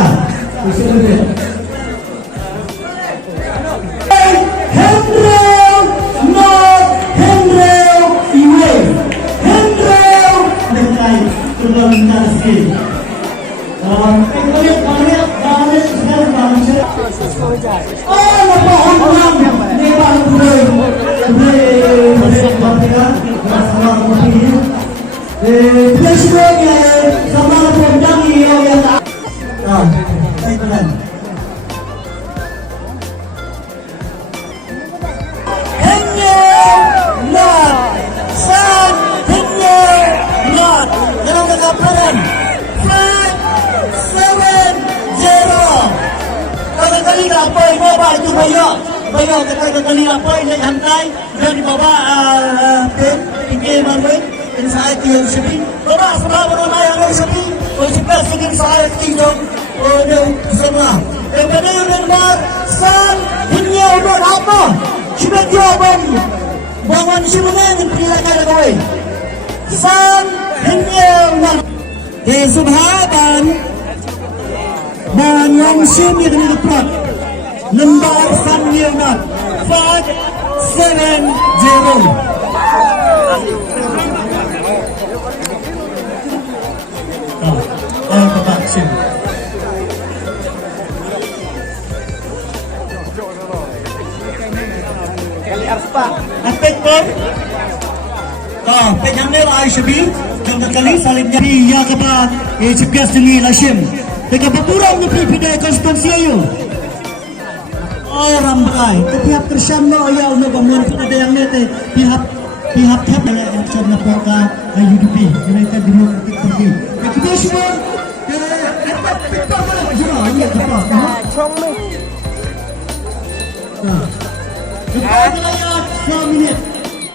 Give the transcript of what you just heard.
Dah. Bisa lebih. Handrail, not handrail, iwe. Handrail. Dengan turun dari sini. Balik sekarang balik. Oh, nampak orang Nepal boleh berdekat sama kopi. Presiden sama pendang yang saya bilang. Kali apa yang bawa itu bayar kali apa yang hantai dan dibawa pinggir manway inside yang sepi bawa semua orang yang sepi seperti segini saya tinggal semua yang mana yang nomor san dunia umur apa sudah jawaban bangun semuanya yang perilakan kau san dunia di subhaban dan yang sini dengan tepat number san unit 570 tempat sini kali arpa aspek pun penyambil ICB dan kali salimnya ya kapan CPS dengan Hashim dekat berkurang lebih pada konstitusi ayo orang berai pihak tersyamno ya untuk bangun pun ada yang nete pihak tap yang sama program UDP United Democratic Party kita semua kita boleh semua ya kita chong ni kita wilayah 2 minit